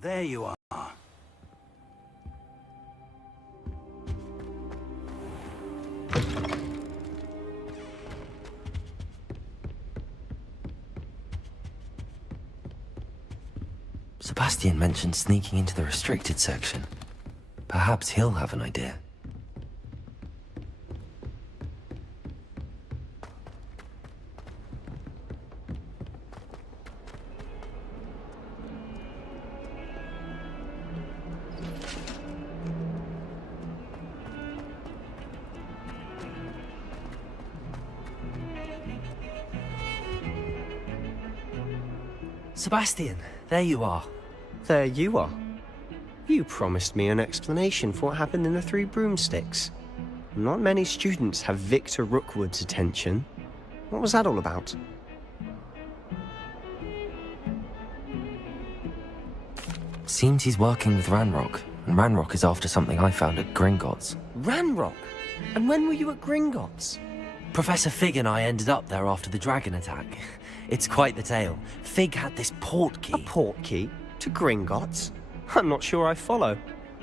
there you are. Sebastian mentioned sneaking into the restricted section. Perhaps he'll have an idea. Sebastian, there you are. There you are. You promised me an explanation for what happened in the Three Broomsticks. Not many students have Victor Rookwood's attention. What was that all about? Seems he's working with Ranrock, and Ranrock is after something I found at Gringotts. Ranrock? And when were you at Gringotts? Professor Fig and I ended up there after the dragon attack. It's quite the tale. Fig had this port key. A port key? To Gringotts? I'm not sure I follow.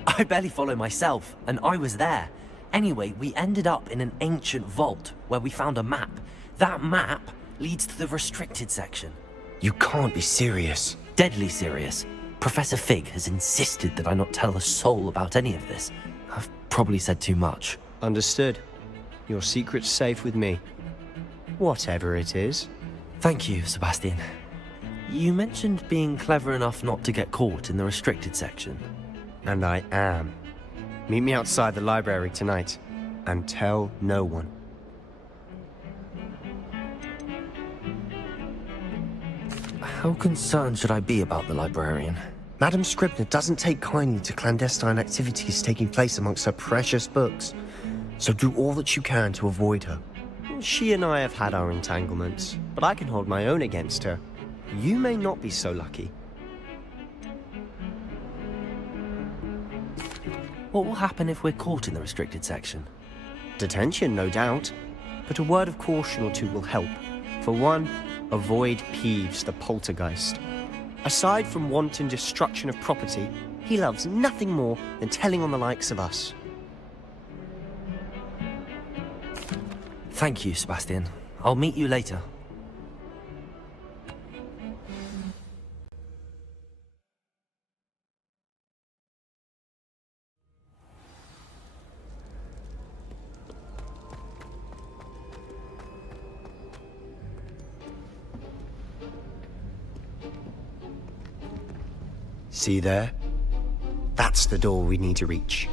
I barely follow myself, and I was there. Anyway, we ended up in an ancient vault where we found a map. That map leads to the restricted section. You can't be serious. Deadly serious. Professor Fig has insisted that I not tell a soul about any of this. I've probably said too much. Understood. Your secret's safe with me. Whatever it is. Thank you, Sebastian. You mentioned being clever enough not to get caught in the restricted section. And I am. Meet me outside the library tonight, and tell no one. How concerned should I be about the librarian? Madam Scribner doesn't take kindly to clandestine activities taking place amongst her precious books, so do all that you can to avoid her. She and I have had our entanglements, but I can hold my own against her. You may not be so lucky. What will happen if we're caught in the restricted section? Detention, no doubt, but a word of caution or two will help. For one, avoid Peeves, the poltergeist. Aside from wanton destruction of property, he loves nothing more than telling on the likes of us. Thank you, Sebastian. I'll meet you later. See there? That's the door we need to reach.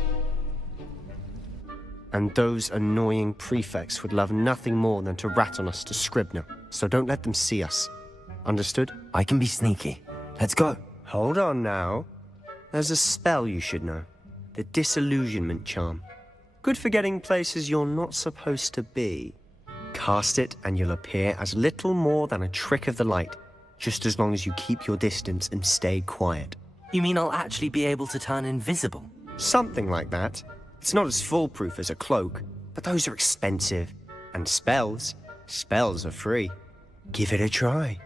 And those annoying prefects would love nothing more than to rat on us to Scribner, so don't let them see us. Understood? I can be sneaky. Let's go. Hold on now. There's a spell you should know. The Disillusionment Charm. Good for getting places you're not supposed to be. Cast it and you'll appear as little more than a trick of the light, just as long as you keep your distance and stay quiet. You mean I'll actually be able to turn invisible? Something like that. It's not as foolproof as a cloak, but those are expensive. And spells are free. Give it a try.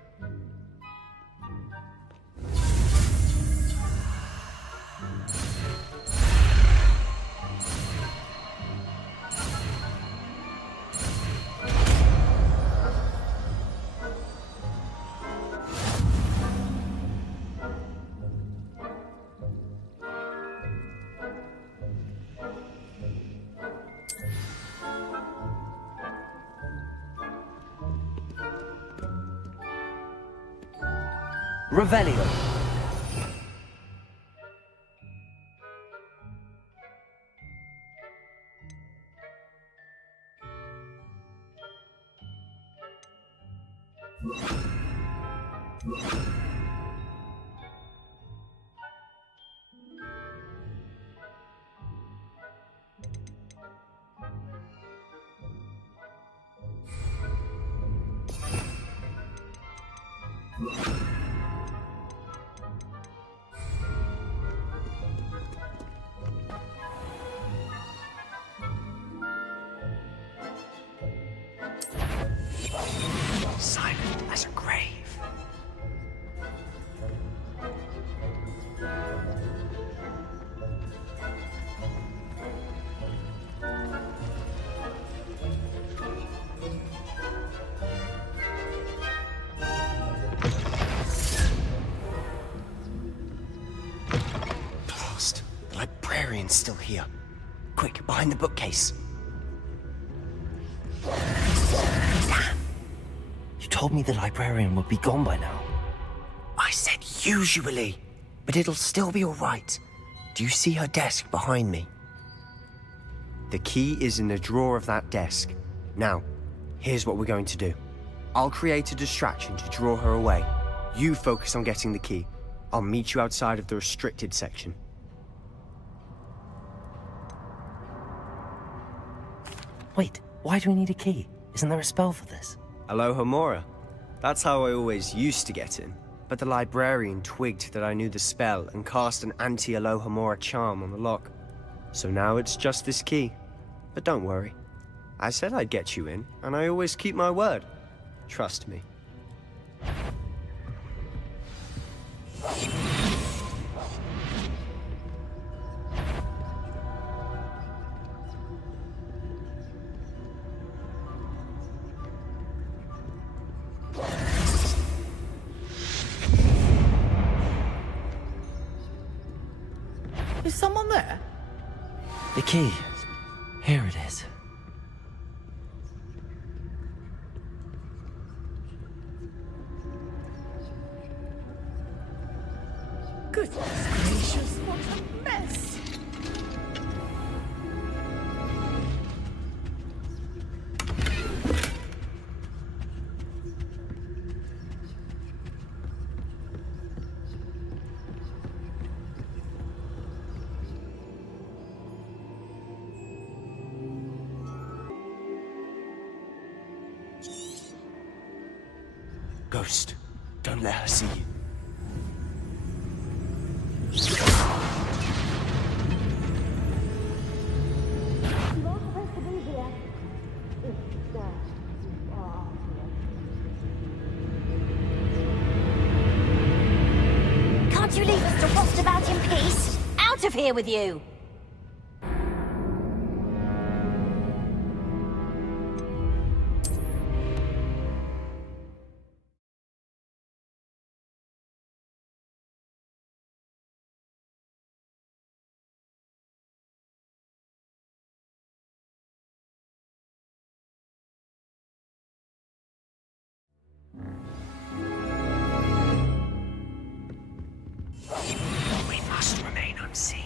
Revelio. Silent as a grave. librarian's still here. Quick, behind the bookcase. Damn! You told me the librarian would be gone by now. I said usually, but it'll still be all right. Do you see her desk behind me? The key is in the drawer of that desk. Now, here's what we're going to do. I'll create a distraction to draw her away. You focus on getting the key. I'll meet you outside of the restricted section. Wait, why do we need a key? Isn't there a spell for this? Alohomora. That's how I always used to get in. But the librarian twigged that I knew the spell and cast an anti-Alohomora charm on the lock. So now it's just this key. But don't worry. I said I'd get you in, and I always keep my word. Trust me. Is someone there? The key. Here it is. Goodness gracious, what a mess! Ghost, don't let her see you. Can't you leave us to rot about in peace? Out of here with you! We must remain unseen.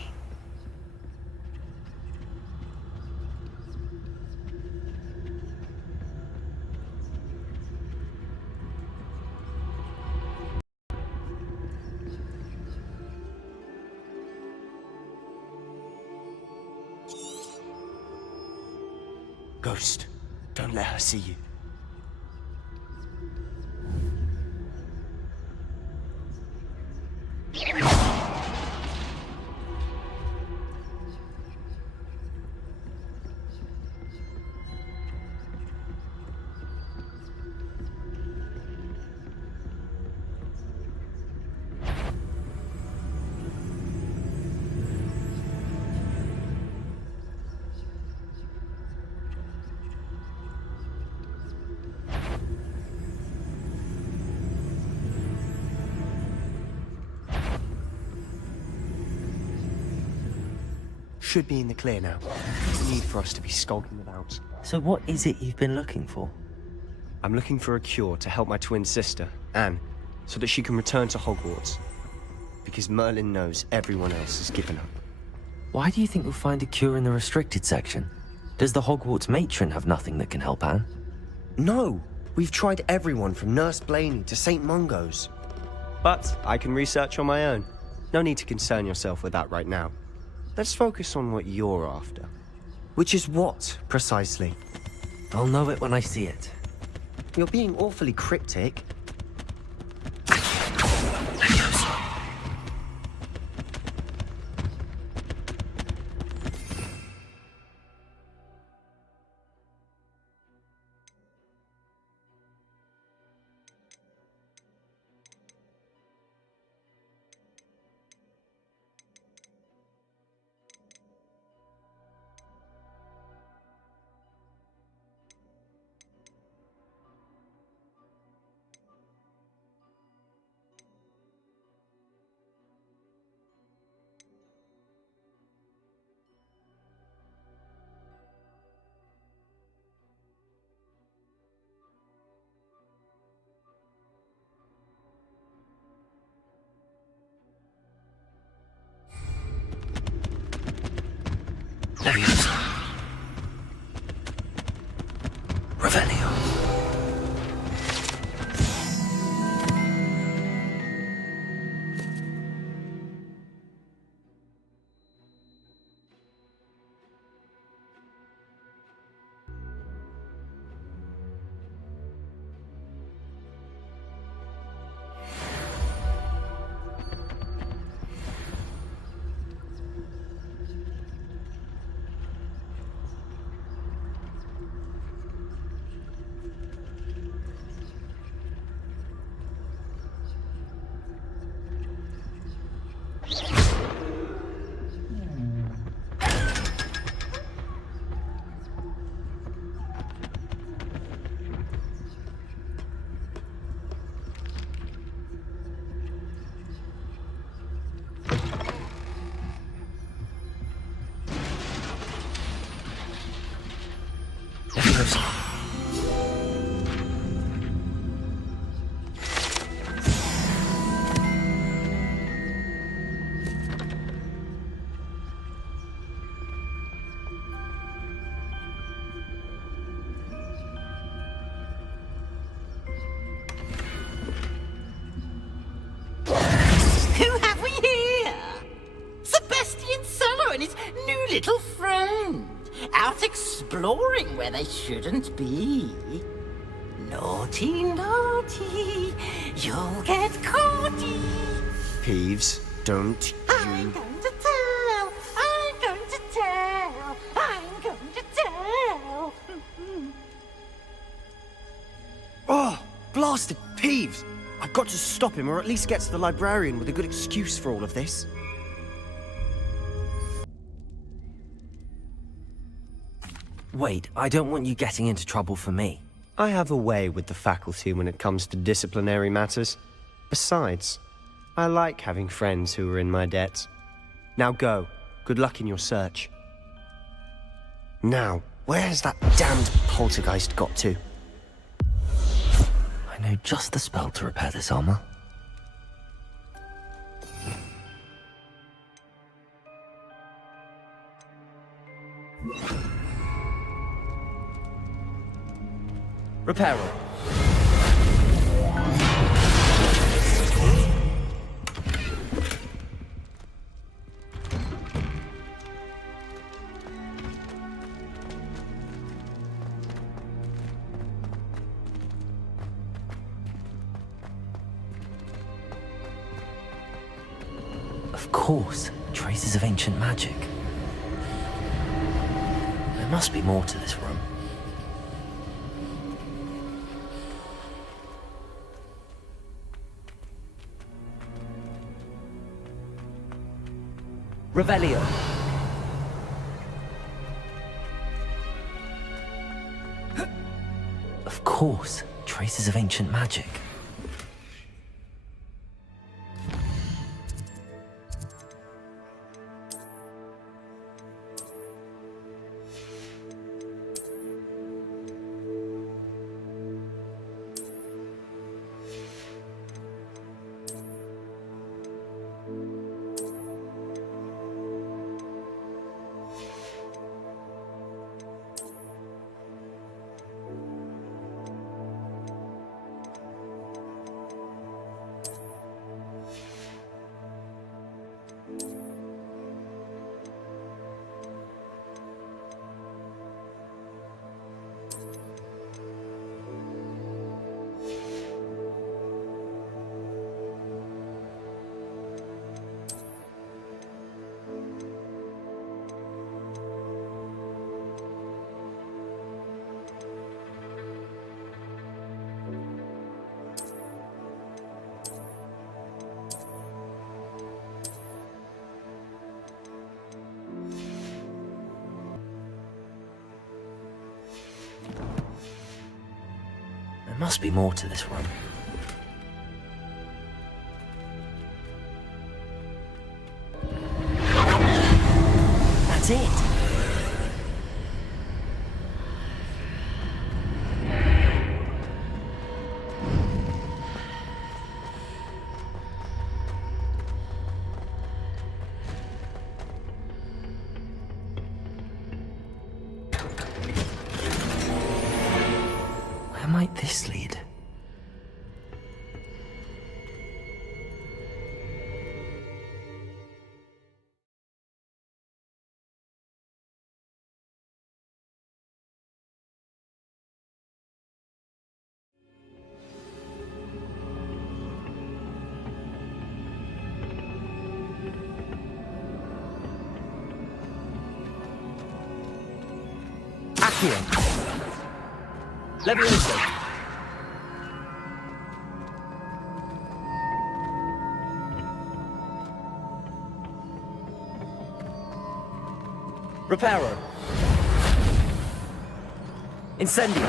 Ghost, don't let her see you. Should be in the clear now. No need for us to be skulking about. So what is it you've been looking for? I'm looking for a cure to help my twin sister, Anne, so that she can return to Hogwarts. Because Merlin knows everyone else has given up. Why do you think we'll find a cure in the restricted section? Does the Hogwarts matron have nothing that can help Anne? No! We've tried everyone from Nurse Blaney to St. Mungo's. But I can research on my own. No need to concern yourself with that right now. Let's focus on what you're after. Which is what, precisely? I'll know it when I see it. You're being awfully cryptic. Leviosa. Revelio. Leviosa. Who have we here? Sebastian Solo and his new little friend. Out exploring where they shouldn't be. Naughty, naughty. You'll get caughty. Peeves, don't I'm you... going to tell. I'm going to tell. I'm going to tell. Oh, blasted Peeves! I've got to stop him, or at least get to the librarian with a good excuse for all of this. Wait, I don't want you getting into trouble for me. I have a way with the faculty when it comes to disciplinary matters. Besides, I like having friends who are in my debt. Now go. Good luck in your search. Now, where's that damned poltergeist got to? I know just the spell to repair this armor. Reparo. Of course, traces of ancient magic. There must be more to this room. Revelio. Of course, traces of ancient magic. There must be more to this room. That's it! Accio. Levioso. Reparo. Incendio.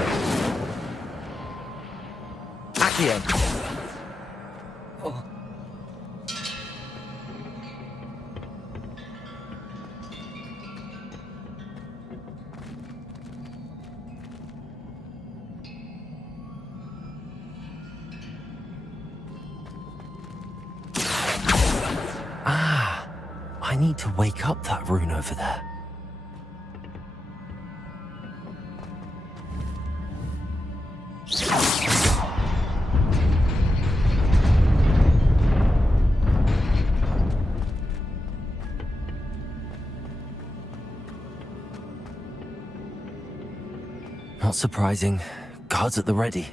Accio. Oh. I need to wake up that rune over there. Not surprising. Guards at the ready.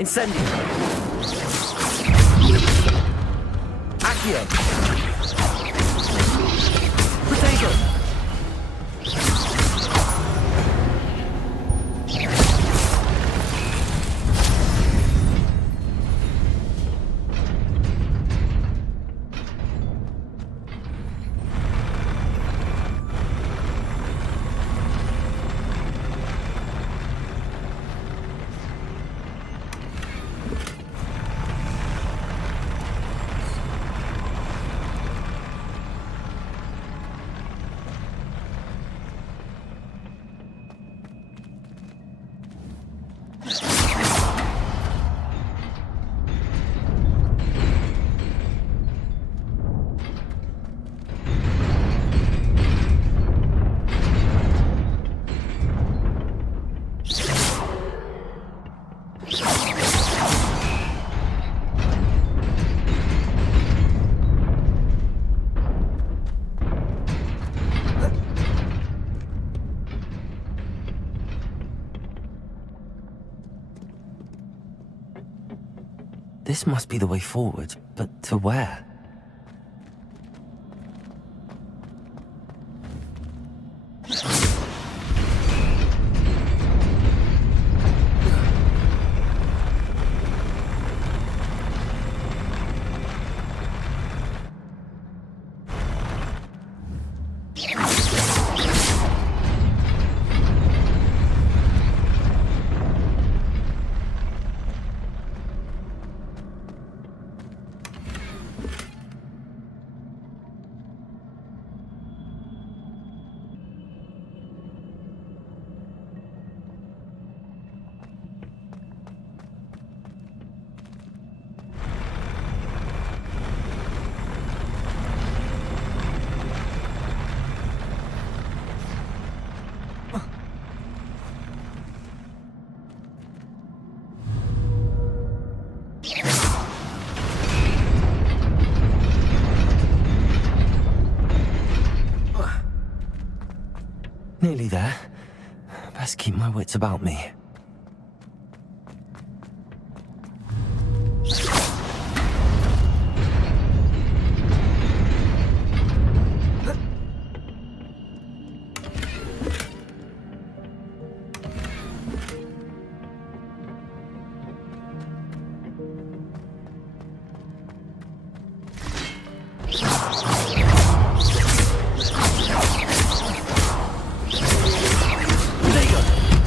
Incendio. Accio. Protego. This must be the way forward, but to where? Nearly there. Best keep my wits about me.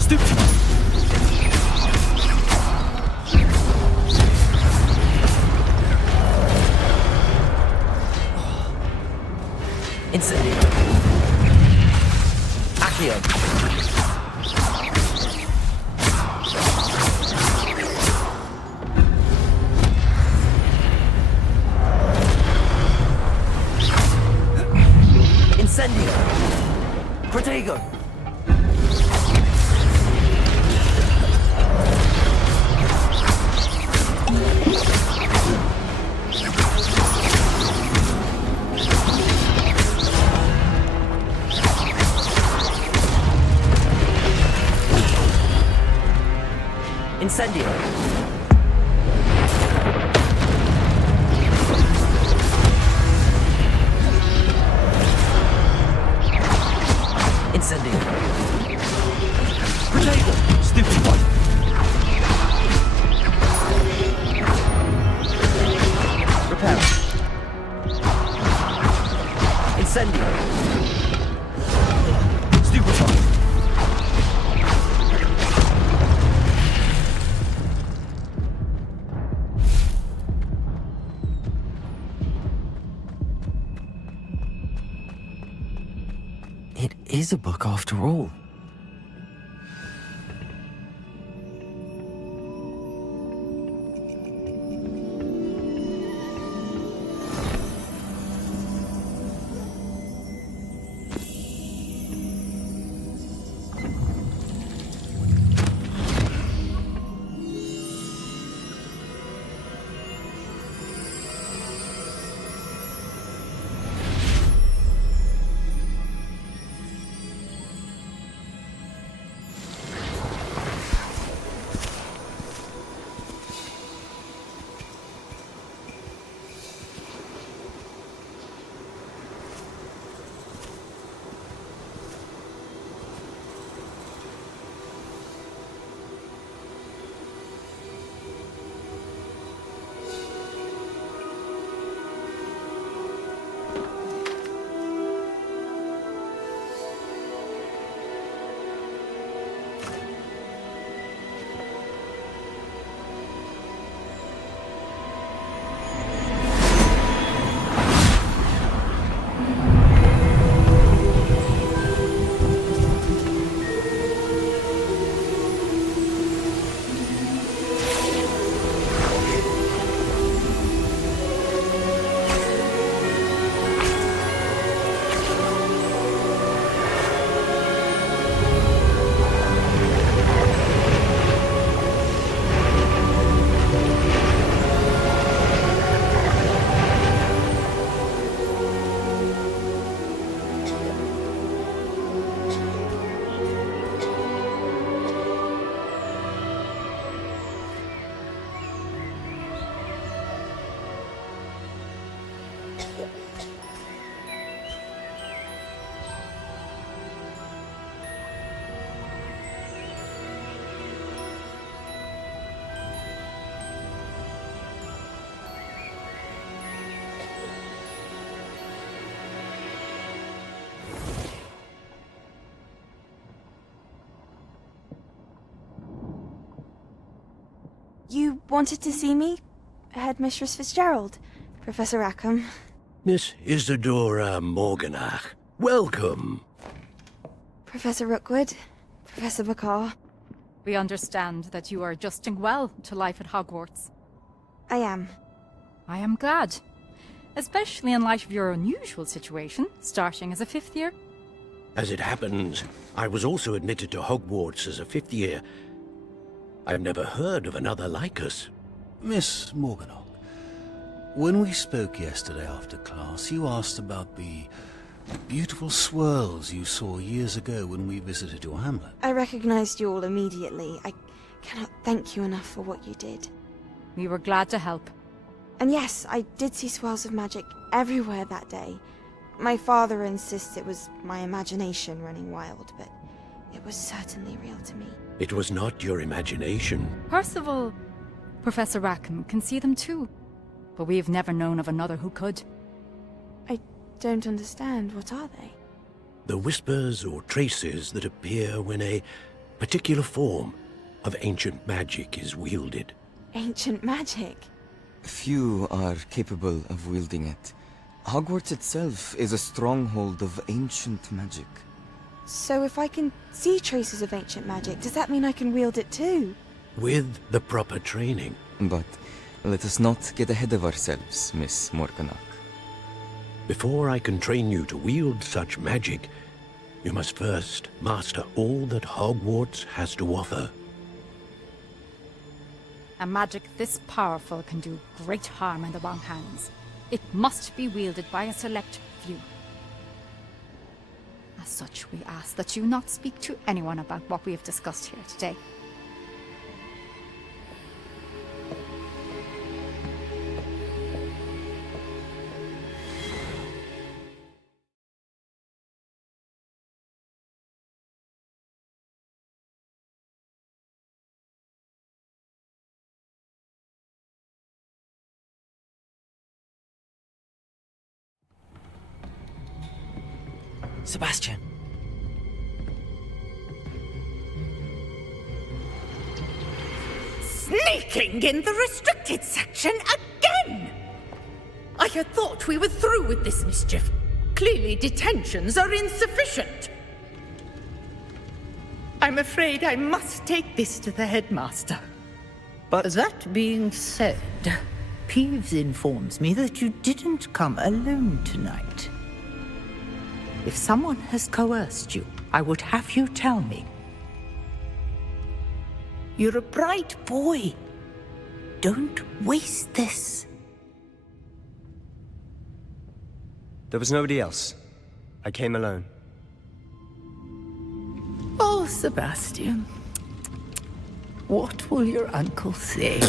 Stupid! Incendio! Accio! Incendio! Protego! Incendio! Incendio! Protego! Stupid one! Repair! Incendio! Stupid one! It is a book after all. You wanted to see me? Headmistress Fitzgerald? Professor Rackham? Miss Isadora Morganach, welcome. Professor Rookwood? Professor Bakar? We understand that you are adjusting well to life at Hogwarts. I am. I am glad. Especially in light of your unusual situation, starting as a 5th year. As it happens, I was also admitted to Hogwarts as a 5th year. I've never heard of another like us. Miss Morganach, when we spoke yesterday after class, you asked about the beautiful swirls you saw years ago when we visited your hamlet. I recognized you all immediately. I cannot thank you enough for what you did. We were glad to help. And yes, I did see swirls of magic everywhere that day. My father insists it was my imagination running wild, but it was certainly real to me. It was not your imagination. Percival, Professor Rackham can see them too. But we've never known of another who could. I don't understand. What are they? The whispers or traces that appear when a particular form of ancient magic is wielded. Ancient magic? Few are capable of wielding it. Hogwarts itself is a stronghold of ancient magic. So if I can see traces of ancient magic, does that mean I can wield it too? With the proper training. But let us not get ahead of ourselves, Miss Morganach. Before I can train you to wield such magic, you must first master all that Hogwarts has to offer. A magic this powerful can do great harm in the wrong hands. It must be wielded by a select few. As such, we ask that you not speak to anyone about what we have discussed here today. Sebastian. Sneaking in the restricted section again! I had thought we were through with this mischief. Clearly detentions are insufficient. I'm afraid I must take this to the headmaster. But That being said, Peeves informs me that you didn't come alone tonight. If someone has coerced you, I would have you tell me. You're a bright boy. Don't waste this. there was nobody else. I came alone. Oh, Sebastian. What will your uncle say?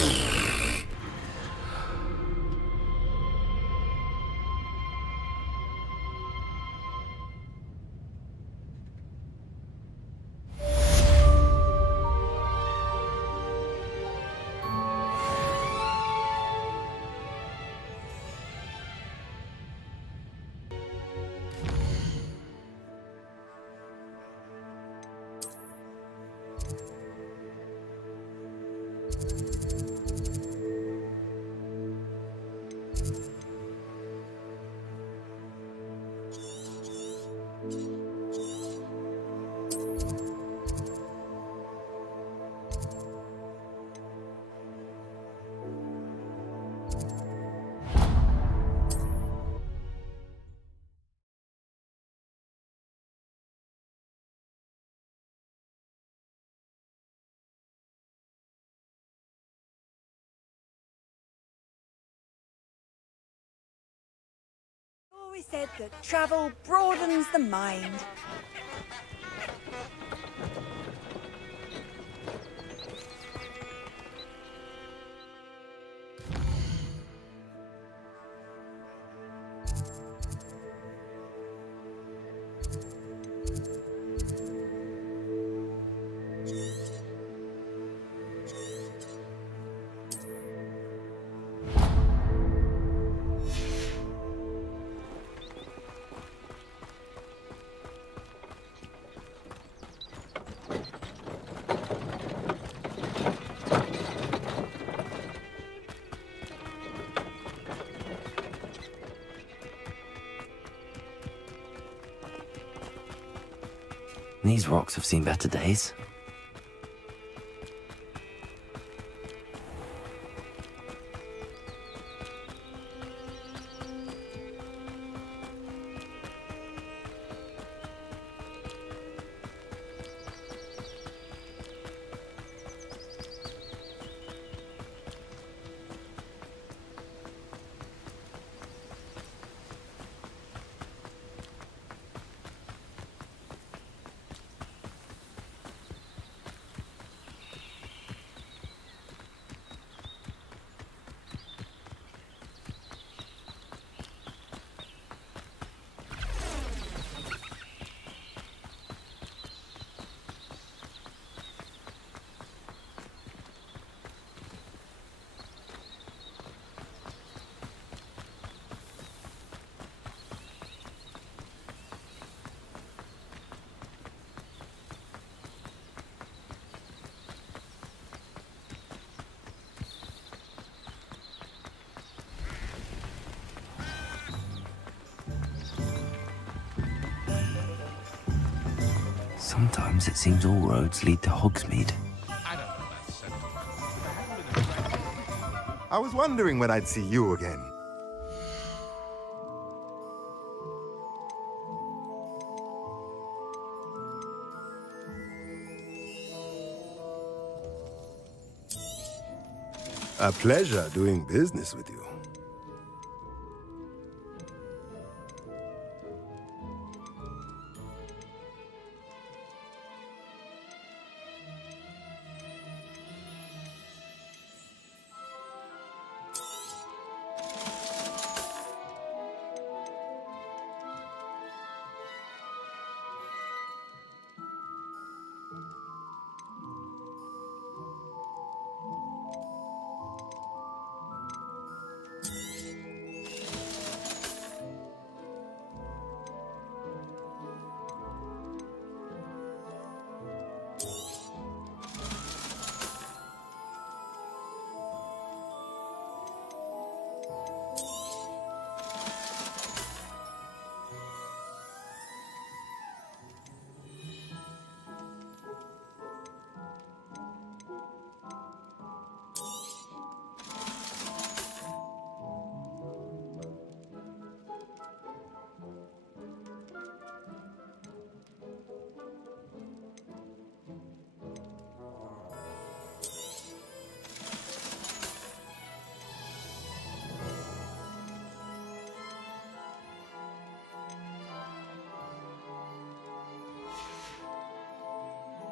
Always said that travel broadens the mind. These rocks have seen better days. Sometimes it seems all roads lead to Hogsmeade. I was wondering when I'd see you again. A pleasure doing business with you.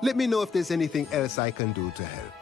Let me know if there's anything else I can do to help.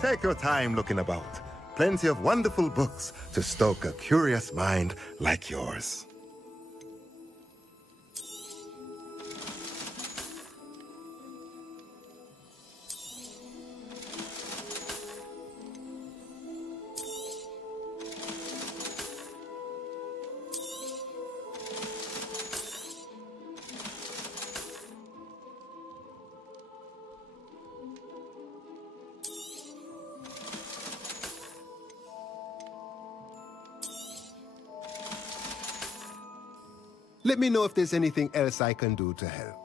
Take your time looking about. Plenty of wonderful books to stoke a curious mind like yours. Let me know if there's anything else I can do to help.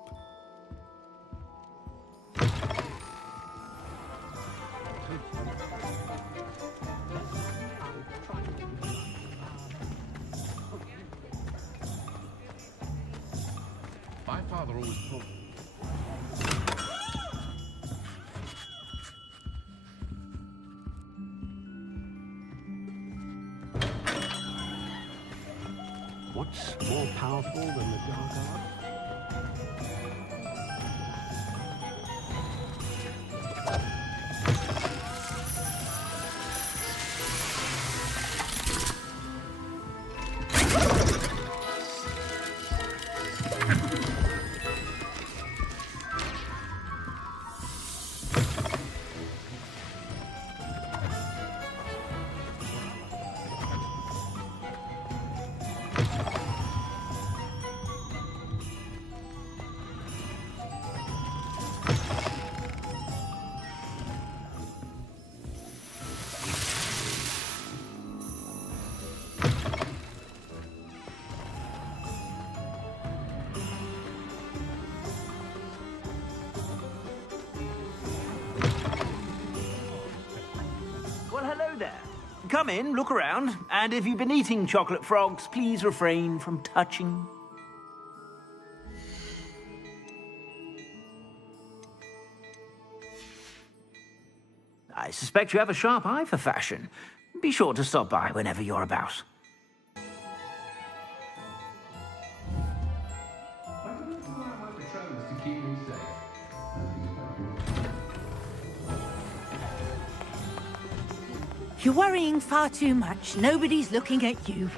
My father always told me. What's more powerful than the dark arts? Come in, look around, and if you've been eating chocolate frogs, please refrain from touching. I suspect you have a sharp eye for fashion. Be sure to stop by whenever you're about. You're worrying far too much. Nobody's looking at you.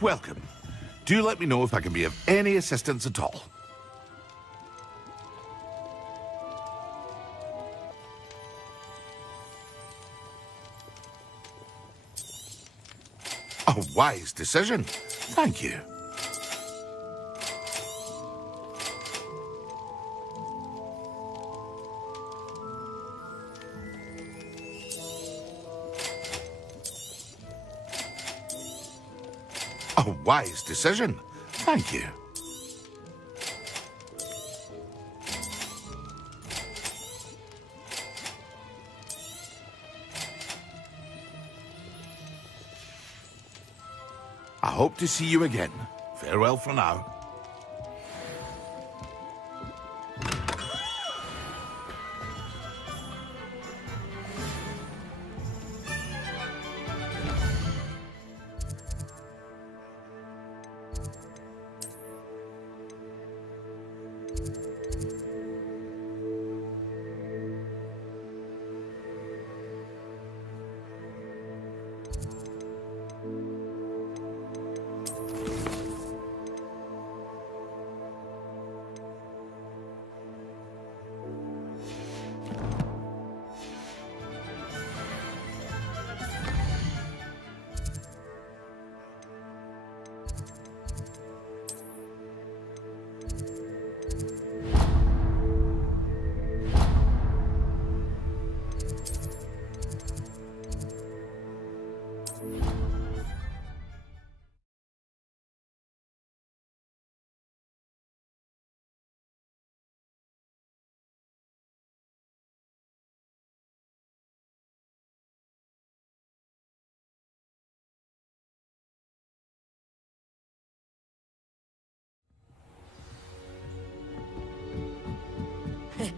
Welcome. Do let me know if I can be of any assistance at all. A wise decision. Thank you. A wise decision. Thank you. I hope to see you again. Farewell for now.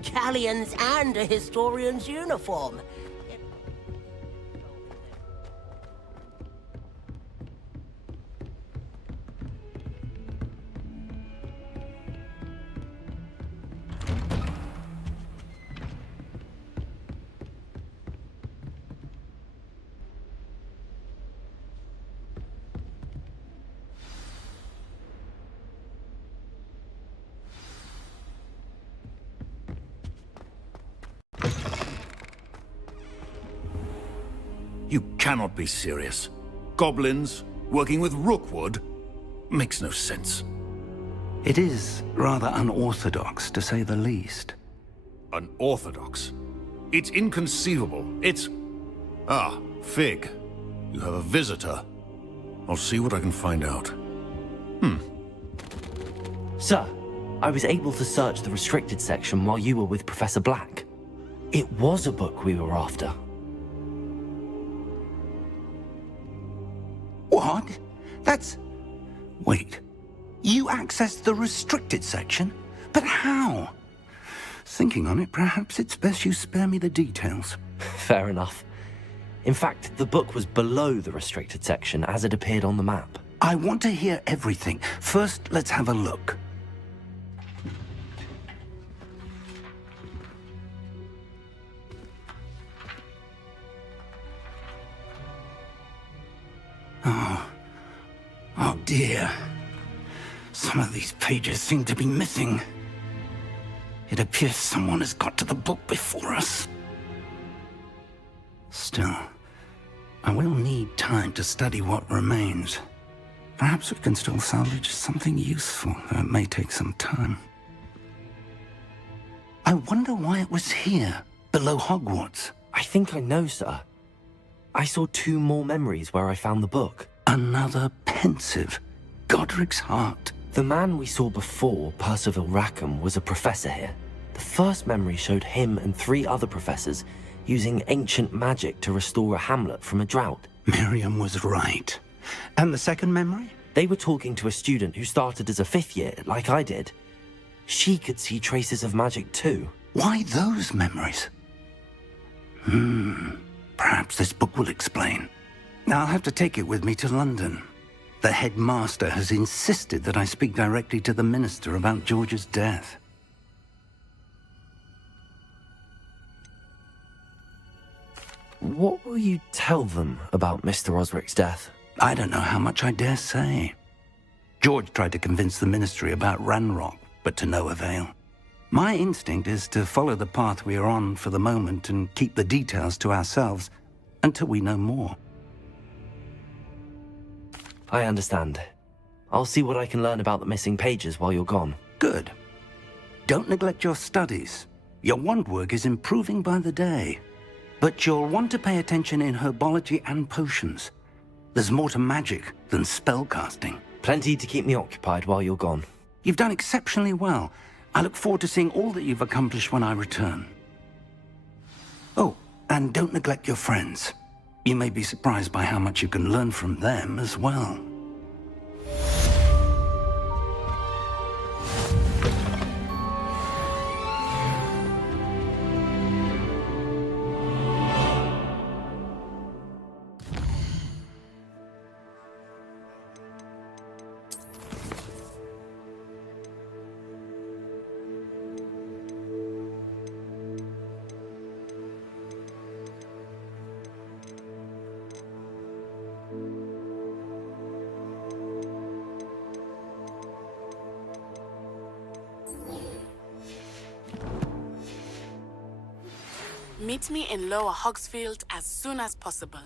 Galleons and a historian's uniform. You cannot be serious. Goblins working with Rookwood? Makes no sense. It is rather unorthodox, to say the least. Unorthodox? It's inconceivable. It's... Ah, Fig. You have a visitor. I'll see what I can find out. Sir, I was able to search the restricted section while you were with Professor Black. It was a book we were after. What? That's... Wait. You accessed the restricted section? But how? Thinking on it, perhaps it's best you spare me the details. Fair enough. In fact, the book was below the restricted section as it appeared on the map. I want to hear everything. First, let's have a look. Oh dear. Some of these pages seem to be missing. It appears someone has got to the book before us. Still, I will need time to study what remains. Perhaps we can still salvage something useful, though it may take some time. I wonder why it was here, below Hogwarts. I think I know, sir. I saw 2 more memories where I found the book. Another pensive. Godric's heart. The man we saw before, Percival Rackham, was a professor here. The first memory showed him and 3 other professors using ancient magic to restore a hamlet from a drought. Miriam was right. And the second memory? They were talking to a student who started as a 5th year, like I did. She could see traces of magic too. Why those memories? Perhaps this book will explain. I'll have to take it with me to London. The headmaster has insisted that I speak directly to the minister about George's death. What will you tell them about Mr. Osric's death? I don't know how much I dare say. George tried to convince the ministry about Ranrock, but to no avail. My instinct is to follow the path we are on for the moment and keep the details to ourselves until we know more. I understand. I'll see what I can learn about the missing pages while you're gone. Good. Don't neglect your studies. Your wand work is improving by the day. But you'll want to pay attention in herbology and potions. There's more to magic than spellcasting. Plenty to keep me occupied while you're gone. You've done exceptionally well. I look forward to seeing all that you've accomplished when I return. Oh, and don't neglect your friends. You may be surprised by how much you can learn from them as well. Meet me in Lower Hogsfield as soon as possible.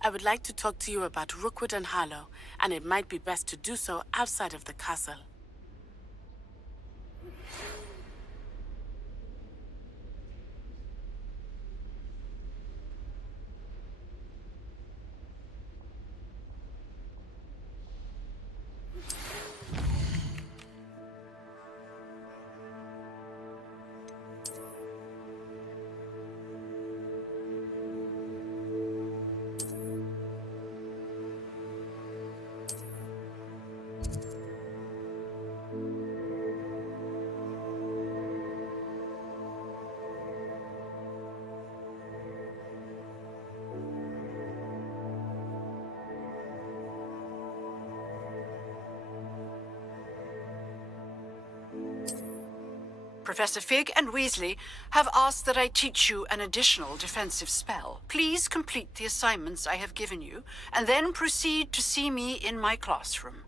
I would like to talk to you about Rookwood and Harlow, and it might be best to do so outside of the castle. Professor Fig and Weasley have asked that I teach you an additional defensive spell. Please complete the assignments I have given you, and then proceed to see me in my classroom.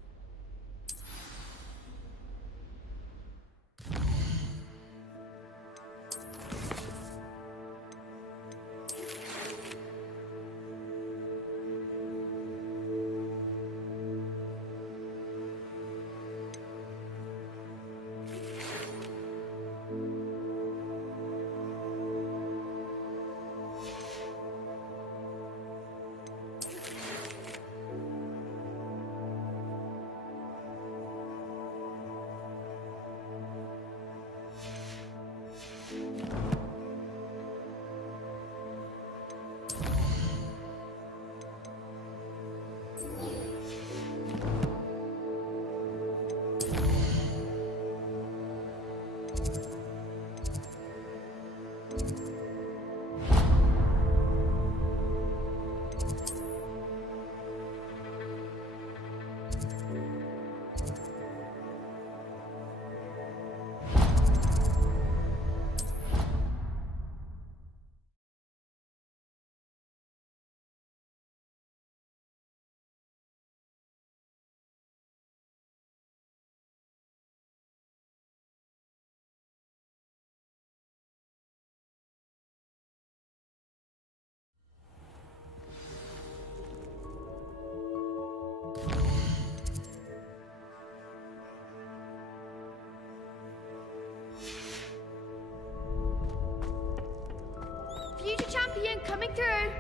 Guardian coming through.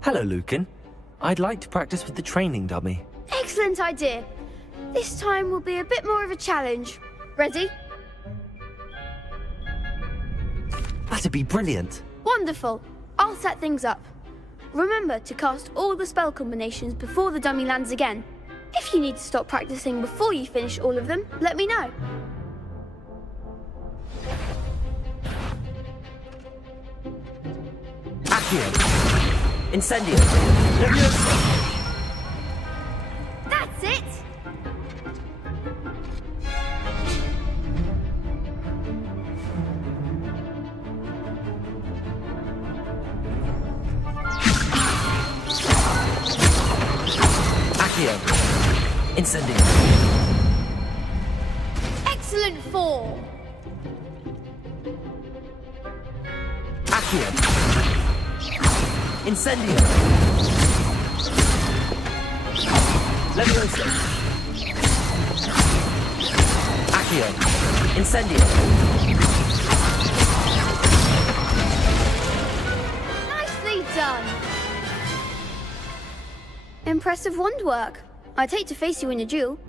Hello, Lucan. I'd like to practice with the training dummy. Excellent idea. This time will be a bit more of a challenge. Ready? That'd be brilliant. Wonderful. I'll set things up. Remember to cast all the spell combinations before the dummy lands again. If you need to stop practicing before you finish all of them, let me know. Accio. Incendio. That's it! Accio. Incendio. Excellent form! Accio. Incendio. Levioso. Accio. Incendio. Nicely done! Impressive wand work. I'd hate to face you in a duel.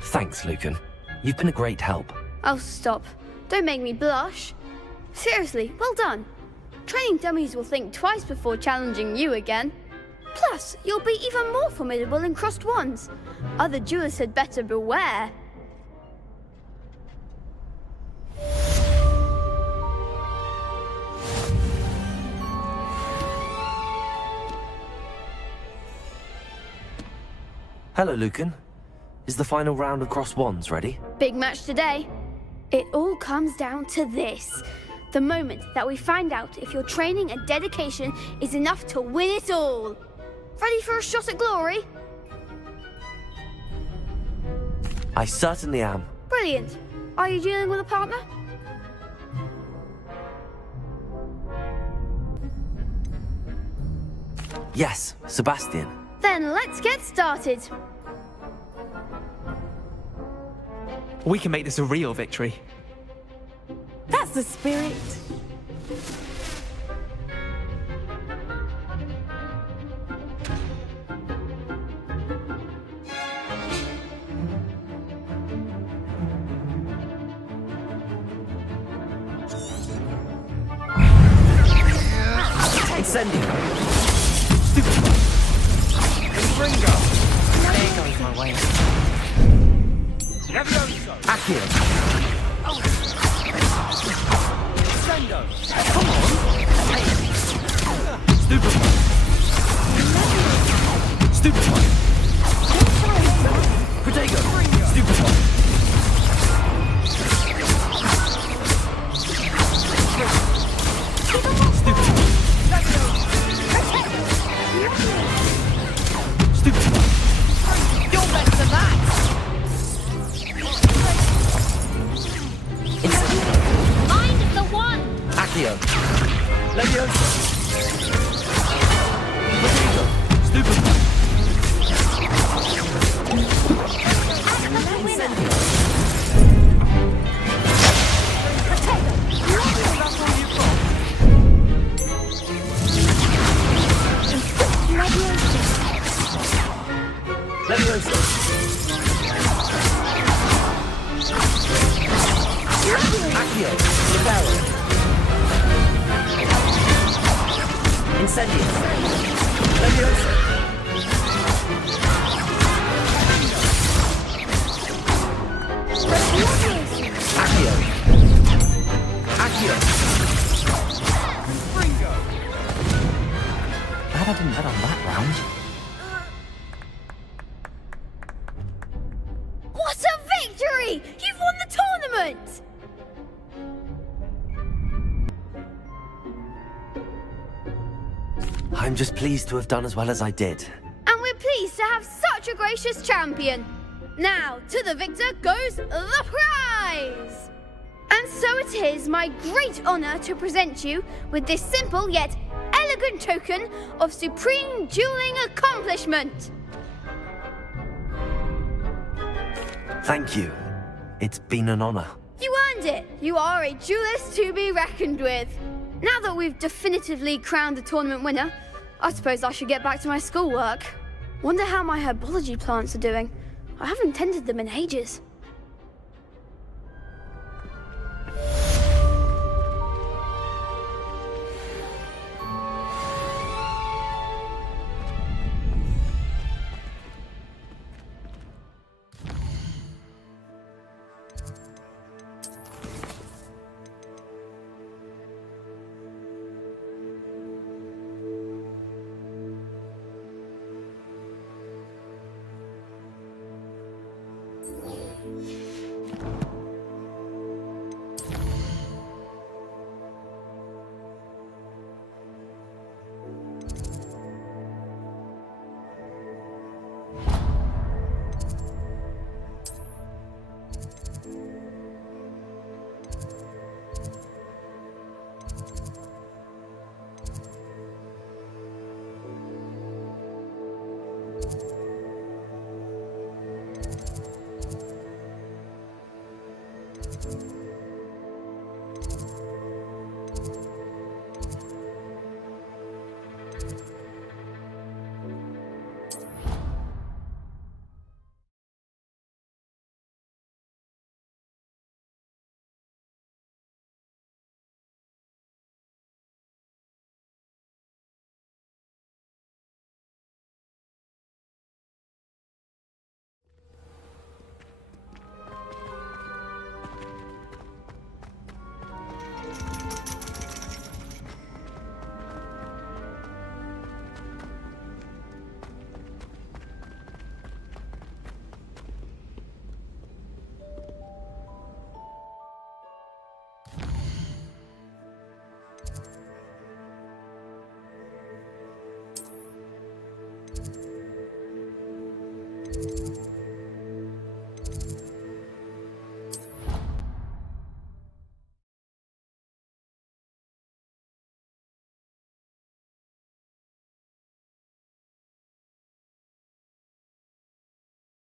Thanks, Lucan. You've been a great help. Oh, stop. Don't make me blush. Seriously, well done. Training dummies will think twice before challenging you again. Plus, you'll be even more formidable in crossed wands. Other duelists had better beware. Hello, Lucan. Is the final round of crossed wands ready? Big match today. It all comes down to this. The moment that we find out if your training and dedication is enough to win it all. Ready for a shot at glory? I certainly am. Brilliant. Are you dealing with a partner? Yes, Sebastian. Then let's get started. We can make this a real victory. That's the spirit. Incendio. Ringo. There goes my way. Accio. Sendo. Come on. Hey. Stupefy. Stupefy. Protego. Stupefy. You're better than that! Mind the one! Accio. Levioso. Protego. Stupefy. Incendio. Levioso. Accio. Libero. Incendio. Levioso. Accio. Accio. Glad I didn't bet on that round. What a victory! You've won the tournament! I'm just pleased to have done as well as I did. And we're pleased to have such a gracious champion. Now, to the victor goes the prize! And so it is my great honor to present you with this simple yet elegant elegant token of supreme dueling accomplishment. Thank you. It's been an honor. You earned it. You are a duelist to be reckoned with. Now that we've definitively crowned the tournament winner, I suppose I should get back to my schoolwork. Wonder how my herbology plants are doing. I haven't tended them in ages.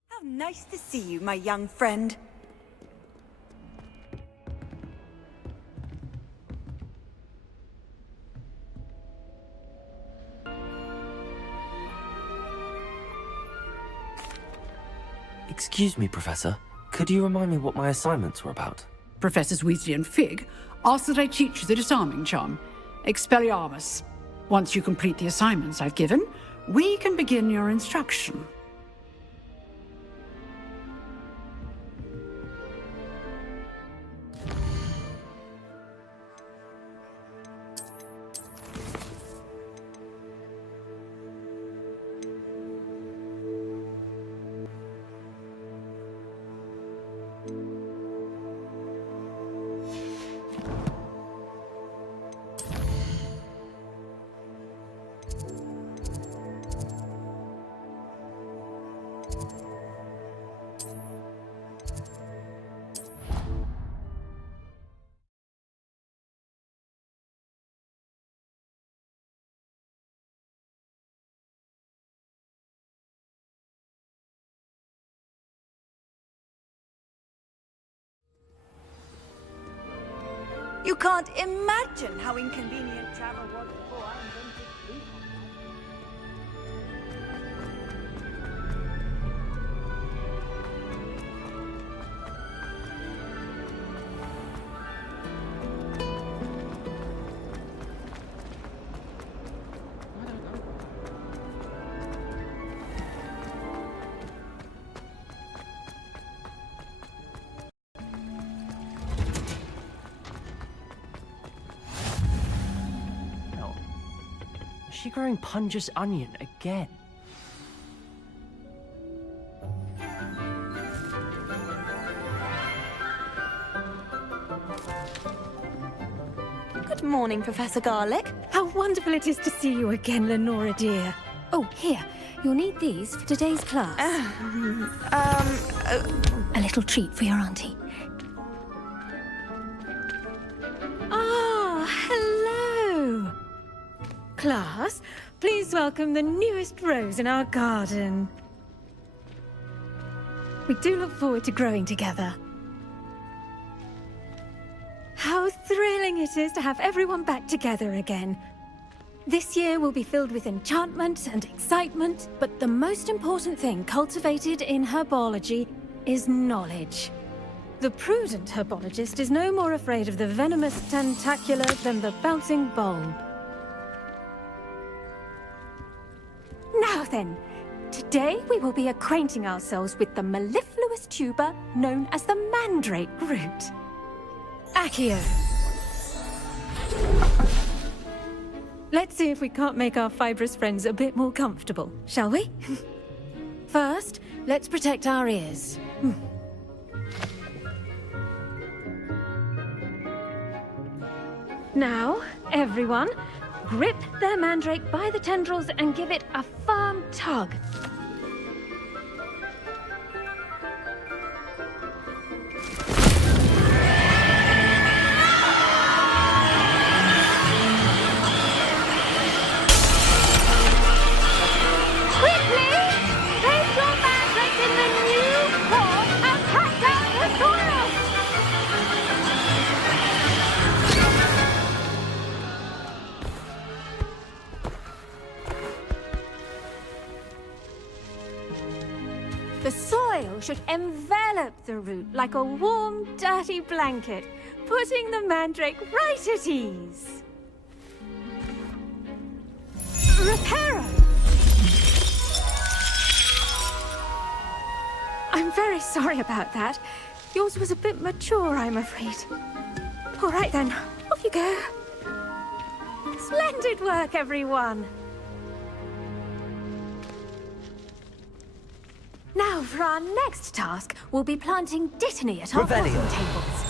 How nice to see you, my young friend. Excuse me, Professor. Could you remind me what my assignments were about? Professors Weasley and Fig asked that I teach you the disarming charm, Expelliarmus. Once you complete the assignments I've given, we can begin your instruction. You can't imagine how inconvenient travel was before I invented sleep. Is she growing Punja's onion again? Good morning, Professor Garlick. How wonderful it is to see you again, Lenora dear. Oh, here. You'll need these for today's class. A little treat for your auntie. Ah, hello. Class, please welcome the newest rose in our garden. We do look forward to growing together. How thrilling it is to have everyone back together again. This year will be filled with enchantment and excitement, but the most important thing cultivated in herbology is knowledge. The prudent herbologist is no more afraid of the venomous tentacula than the bouncing bulb. Now then, today we will be acquainting ourselves with the mellifluous tuber known as the mandrake root. Accio. Let's see if we can't make our fibrous friends a bit more comfortable, shall we? First, let's protect our ears. Now, everyone, grip their mandrake by the tendrils and give it a firm tug. The soil should envelop the root like a warm, dirty blanket, putting the mandrake right at ease. Reparo! I'm very sorry about that. Yours was a bit mature, I'm afraid. All right then, off you go. Splendid work, everyone! Now, for our next task, we'll be planting dittany at our potting tables.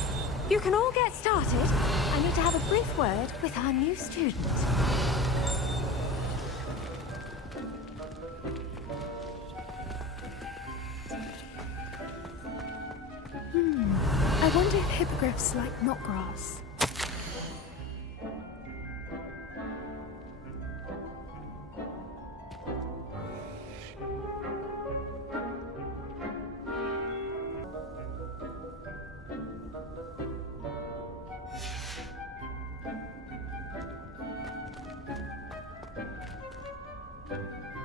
You can all get started. I need to have a brief word with our new student. I wonder if hippogriffs like knotgrass.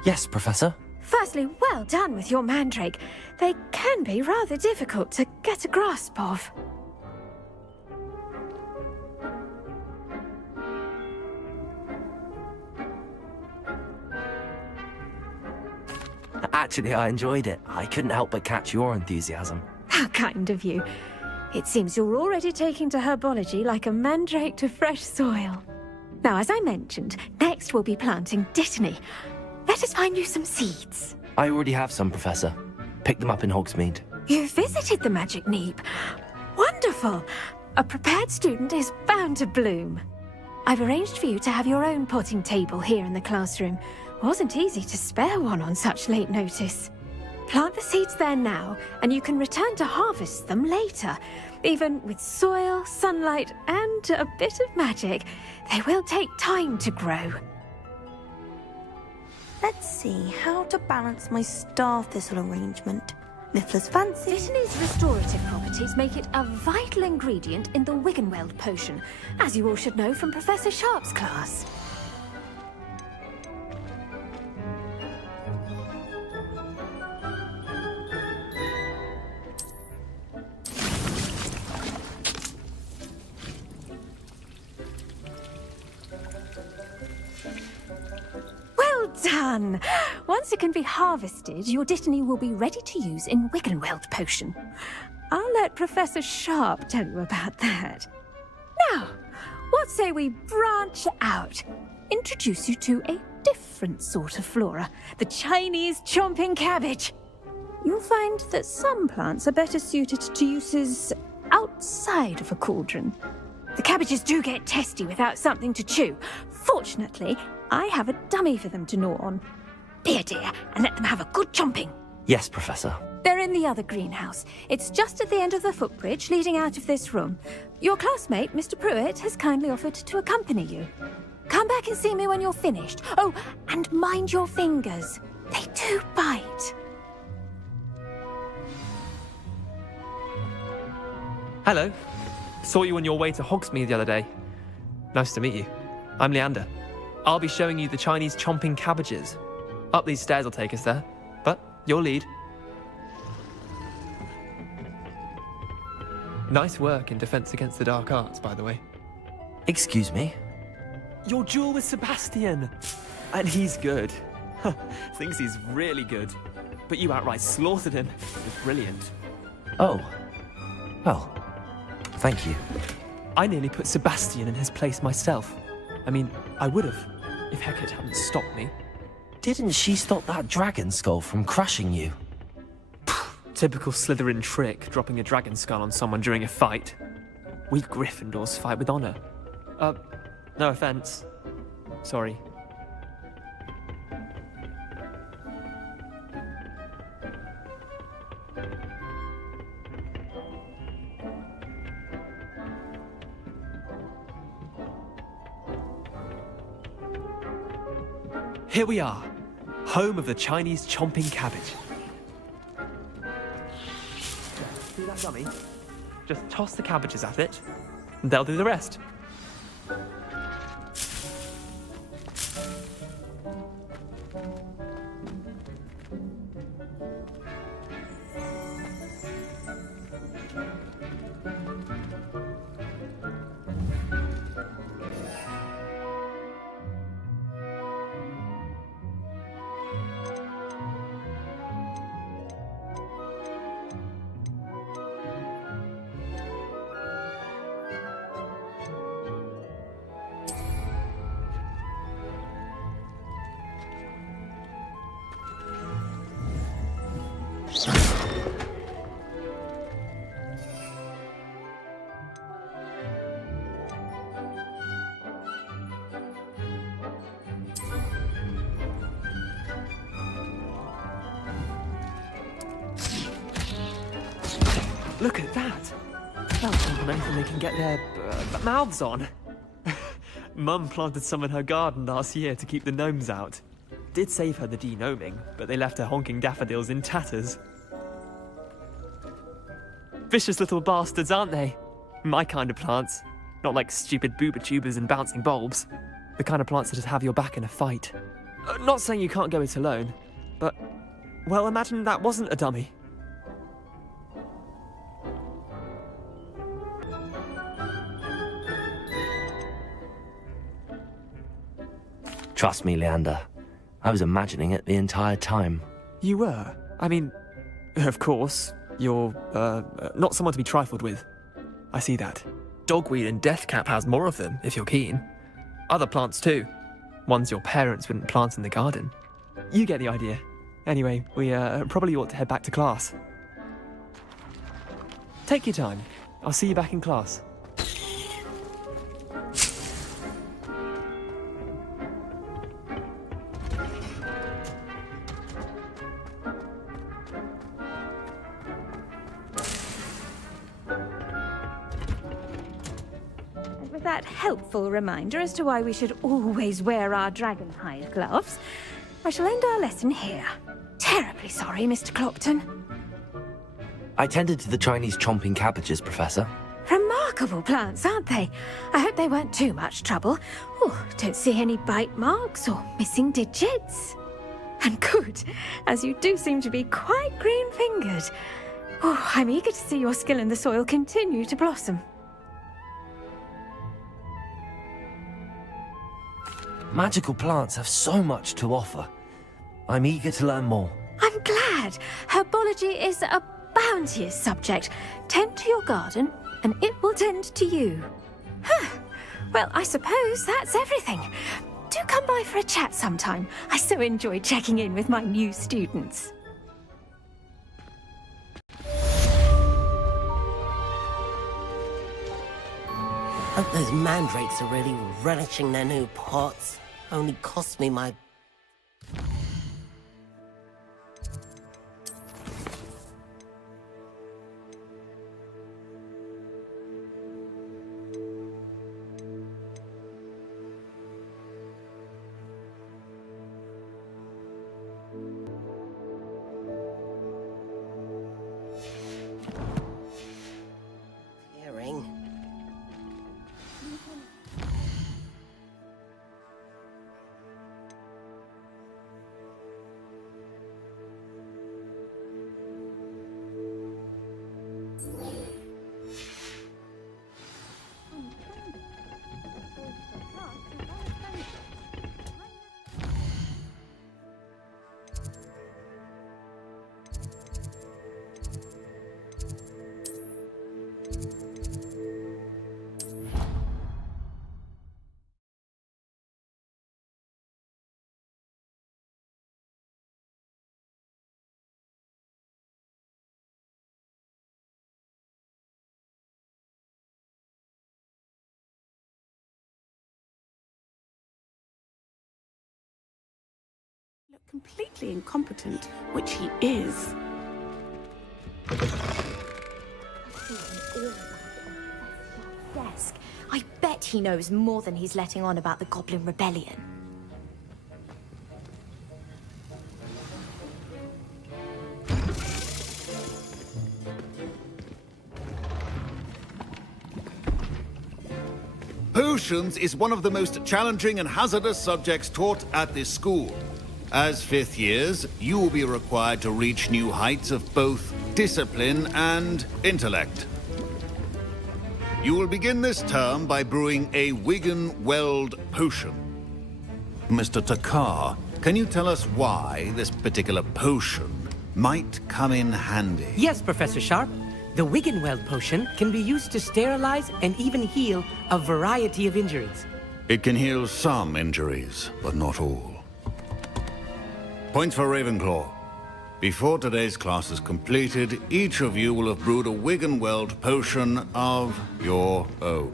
Yes, Professor? Firstly, well done with your mandrake. They can be rather difficult to get a grasp of. Actually, I enjoyed it. I couldn't help but catch your enthusiasm. How kind of you. It seems you're already taking to herbology like a mandrake to fresh soil. Now, as I mentioned, next we'll be planting dittany. Let us find you some seeds. I already have some, Professor. Picked them up in Hogsmeade. You visited the Magic Neep. Wonderful. A prepared student is bound to bloom. I've arranged for you to have your own potting table here in the classroom. Wasn't easy to spare one on such late notice. Plant the seeds there now, and you can return to harvest them later. Even with soil, sunlight, and a bit of magic, they will take time to grow. Let's see how to balance my star thistle arrangement. Mifflin's fancy. Dittany's restorative properties make it a vital ingredient in the Wiggenweld potion, as you all should know from Professor Sharp's class. Well done! Once it can be harvested, your dittany will be ready to use in Wiggenweld potion. I'll let Professor Sharp tell you about that. Now, what say we branch out? Introduce you to a different sort of flora, the Chinese chomping cabbage. You'll find that some plants are better suited to uses outside of a cauldron. The cabbages do get testy without something to chew. Fortunately, I have a dummy for them to gnaw on. Be a dear and let them have a good chomping. Yes, Professor. They're in the other greenhouse. It's just at the end of the footbridge leading out of this room. Your classmate, Mr. Pruitt, has kindly offered to accompany you. Come back and see me when you're finished. Oh, and mind your fingers. They do bite. Hello. Saw you on your way to Hogsmeade the other day. Nice to meet you. I'm Leander. I'll be showing you the Chinese chomping cabbages. Up these stairs will take us there, but your lead. Nice work in Defense Against the Dark Arts, by the way. Excuse me? Your duel with Sebastian! And he's good. Thinks he's really good. But you outright slaughtered him. It was brilliant. Oh. Well, thank you. I nearly put Sebastian in his place myself. I mean, I would have, if Hecate hadn't stopped me. Didn't she stop that dragon skull from crushing you? Typical Slytherin trick, dropping a dragon skull on someone during a fight. We Gryffindors fight with honor. No offense. Sorry. Here we are, home of the Chinese chomping cabbage. See that dummy? Just toss the cabbages at it, and they'll do the rest. Look at that! They'll jump on anything they can get their mouths on. Mum planted some in her garden last year to keep the gnomes out. Did save her the de-gnoming, but they left her honking daffodils in tatters. Vicious little bastards, aren't they? My kind of plants. Not like stupid booba tubers and bouncing bulbs. The kind of plants that just have your back in a fight. Not saying you can't go it alone, but, well, imagine that wasn't a dummy. Trust me, Leander. I was imagining it the entire time. You were? I mean, of course, you're, not someone to be trifled with. I see that. Dogweed and deathcap has more of them, if you're keen. Other plants too. Ones your parents wouldn't plant in the garden. You get the idea. Anyway, we, probably ought to head back to class. Take your time. I'll see you back in class. That helpful reminder as to why we should always wear our dragonhide gloves, I shall end our lesson here. Terribly sorry, Mr. Clopton. I tended to the Chinese chomping cabbages, Professor. Remarkable plants, aren't they? I hope they weren't too much trouble. Oh, don't see any bite marks or missing digits. And good, as you do seem to be quite green-fingered. Oh, I'm eager to see your skill in the soil continue to blossom. Magical plants have so much to offer. I'm eager to learn more. I'm glad. Herbology is a bounteous subject. Tend to your garden, and it will tend to you. Well, I suppose that's everything. Do come by for a chat sometime. I so enjoy checking in with my new students. Hope those mandrakes are really relishing their new pots. Only cost me my... completely incompetent, which he is. Desk. I bet he knows more than he's letting on about the Goblin Rebellion. Potions is one of the most challenging and hazardous subjects taught at this school. As fifth years, you will be required to reach new heights of both discipline and intellect. You will begin this term by brewing a Wiggenweld potion. Mr. Takar, can you tell us why this particular potion might come in handy? Yes, Professor Sharp. The Wiggenweld potion can be used to sterilize and even heal a variety of injuries. It can heal some injuries, but not all. Points for Ravenclaw. Before today's class is completed, each of you will have brewed a Wiggenweld potion of your own.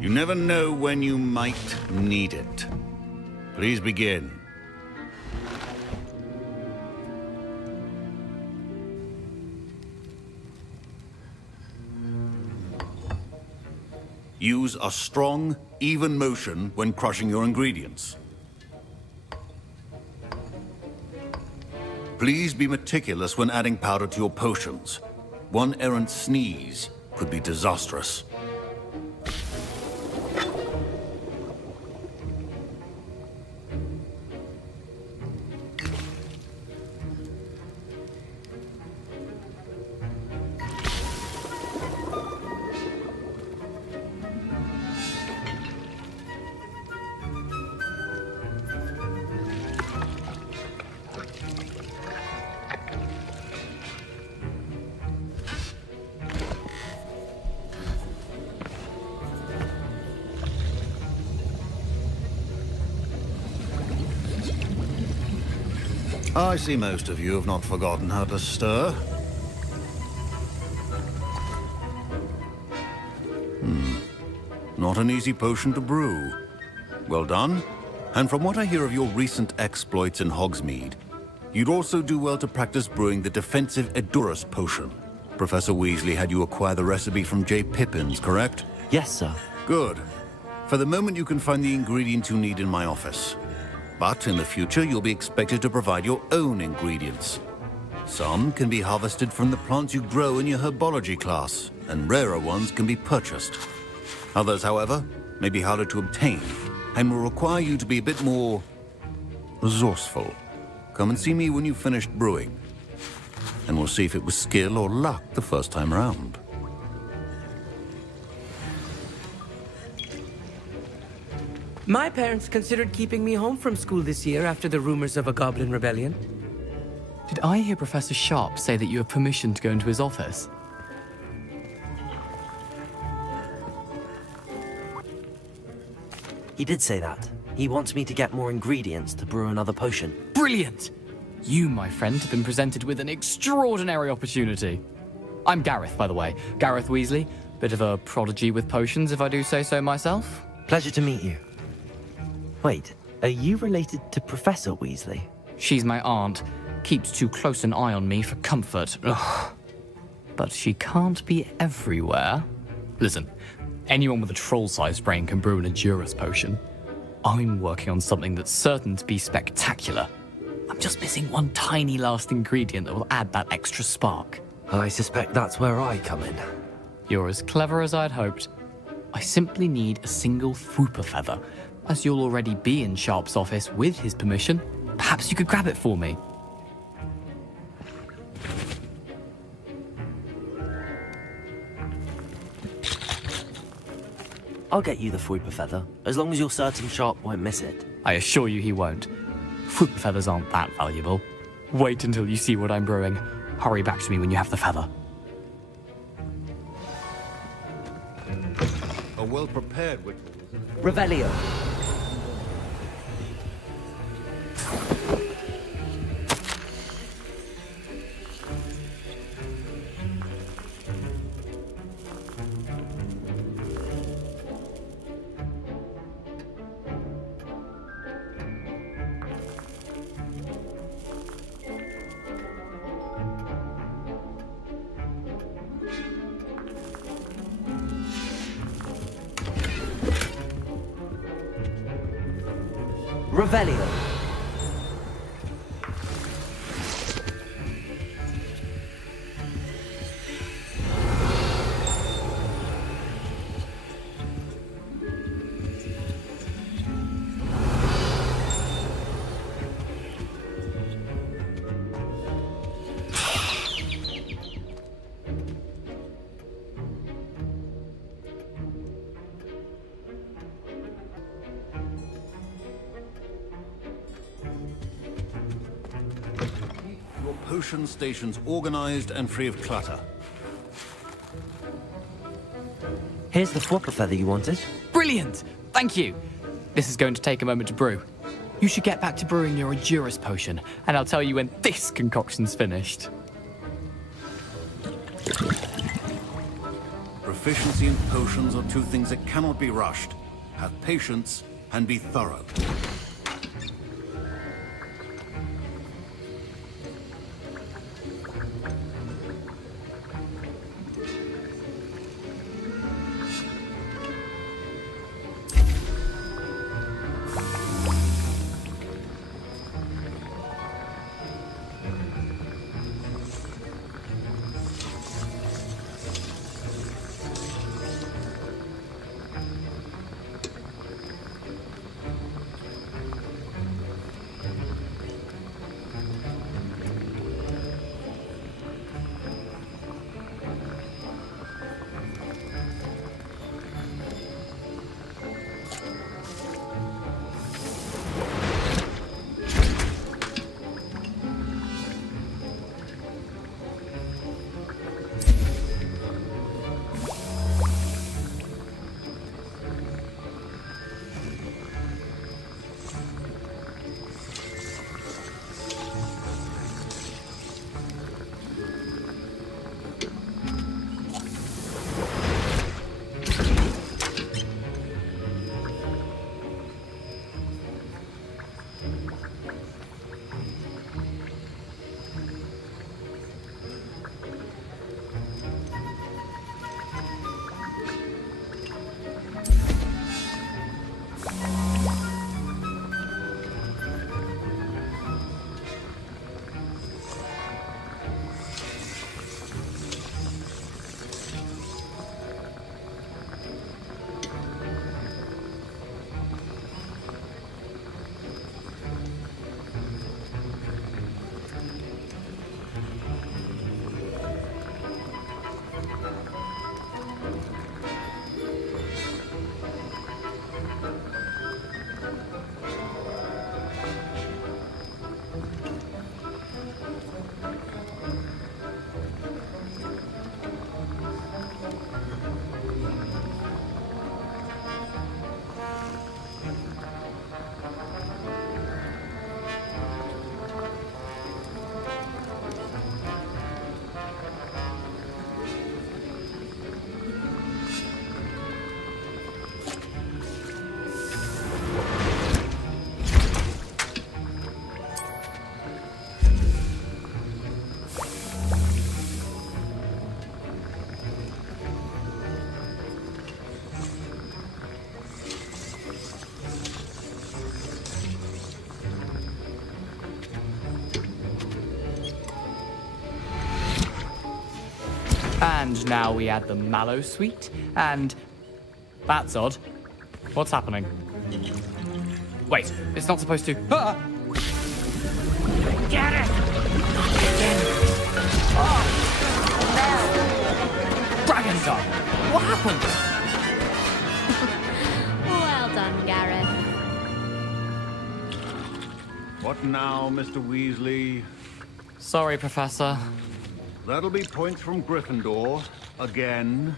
You never know when you might need it. Please begin. Use a strong, even motion when crushing your ingredients. Please be meticulous when adding powder to your potions. One errant sneeze could be disastrous. I see most of you have not forgotten how to stir. Not an easy potion to brew. Well done. And from what I hear of your recent exploits in Hogsmeade, you'd also do well to practice brewing the defensive Edurus potion. Professor Weasley had you acquire the recipe from J. Pippins, correct? Yes, sir. Good. For the moment, you can find the ingredients you need in my office. But in the future, you'll be expected to provide your own ingredients. Some can be harvested from the plants you grow in your herbology class, and rarer ones can be purchased. Others, however, may be harder to obtain, and will require you to be a bit more resourceful. Come and see me when you've finished brewing, and we'll see if it was skill or luck the first time around. My parents considered keeping me home from school this year after the rumors of a Goblin Rebellion. Did I hear Professor Sharp say that you have permission to go into his office? He did say that. He wants me to get more ingredients to brew another potion. Brilliant! You, my friend, have been presented with an extraordinary opportunity. I'm Gareth, by the way. Gareth Weasley. Bit of a prodigy with potions, if I do say so myself. Pleasure to meet you. Wait, are you related to Professor Weasley? She's my aunt. Keeps too close an eye on me for comfort. Ugh. But she can't be everywhere. Listen, anyone with a troll-sized brain can brew an Edurus potion. I'm working on something that's certain to be spectacular. I'm just missing one tiny last ingredient that will add that extra spark. I suspect that's where I come in. You're as clever as I'd hoped. I simply need a single Fwooper feather. As you'll already be in Sharp's office with his permission, perhaps you could grab it for me. I'll get you the Fwooper feather, as long as you're certain Sharp won't miss it. I assure you he won't. Fwooper feathers aren't that valuable. Wait until you see what I'm brewing. Hurry back to me when you have the feather. A well-prepared Revelio. Revelio. Your potion stations organized and free of clutter. Here's the flopper feather you wanted. Brilliant! Thank you! This is going to take a moment to brew. You should get back to brewing your Endurus potion, and I'll tell you when this concoction's finished. Proficiency in potions are two things that cannot be rushed. Have patience and be thorough. And now we add the mallow sweet, and... That's odd. What's happening? Wait, it's not supposed to... Ah! Get it! Dragon Dog! What happened? Well done, Gareth. What now, Mr. Weasley? Sorry, Professor. That'll be points from Gryffindor. Again.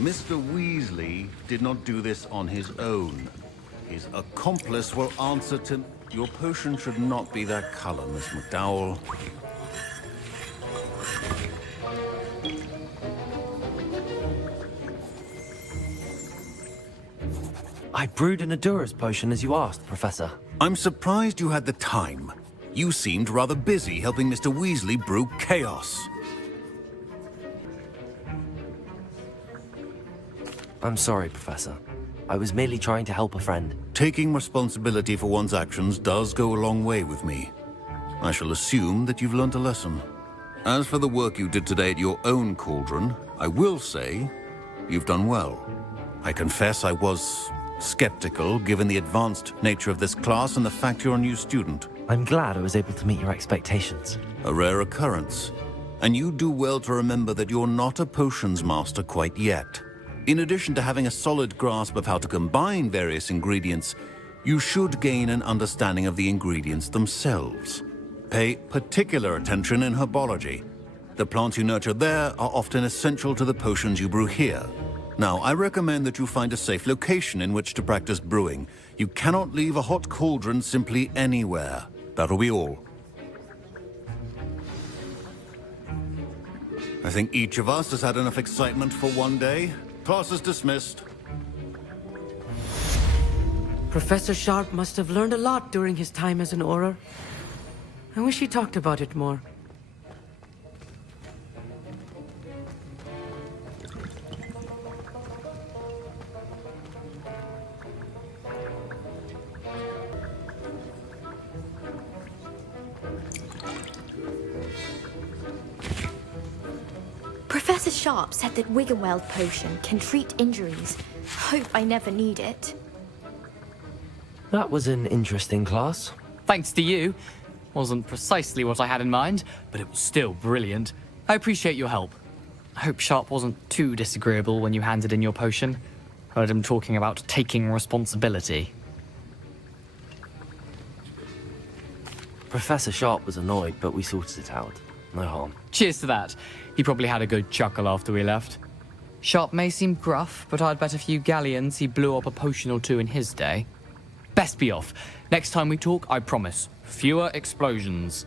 Mr. Weasley did not do this on his own. His accomplice will answer to... Your potion should not be that color, Miss McDowell. I brewed an Endurus potion as you asked, Professor. I'm surprised you had the time. You seemed rather busy helping Mr. Weasley brew chaos. I'm sorry, Professor. I was merely trying to help a friend. Taking responsibility for one's actions does go a long way with me. I shall assume that you've learnt a lesson. As for the work you did today at your own cauldron, I will say you've done well. I confess I was skeptical, given the advanced nature of this class and the fact you're a new student. I'm glad I was able to meet your expectations. A rare occurrence. And you do well to remember that you're not a potions master quite yet. In addition to having a solid grasp of how to combine various ingredients, you should gain an understanding of the ingredients themselves. Pay particular attention in herbology. The plants you nurture there are often essential to the potions you brew here. Now, I recommend that you find a safe location in which to practice brewing. You cannot leave a hot cauldron simply anywhere. That'll be all. I think each of us has had enough excitement for one day. Class is dismissed. Professor Sharp must have learned a lot during his time as an Auror. I wish he talked about it more. Professor Sharp said that Wiggenweld potion can treat injuries. Hope I never need it. That was an interesting class. Thanks to you. Wasn't precisely what I had in mind, but it was still brilliant. I appreciate your help. I hope Sharp wasn't too disagreeable when you handed in your potion. Heard him talking about taking responsibility. Professor Sharp was annoyed, but we sorted it out. No harm. Cheers to that. He probably had a good chuckle after we left. Sharp may seem gruff, but I'd bet a few galleons he blew up a potion or two in his day. Best be off. Next time we talk, I promise, fewer explosions.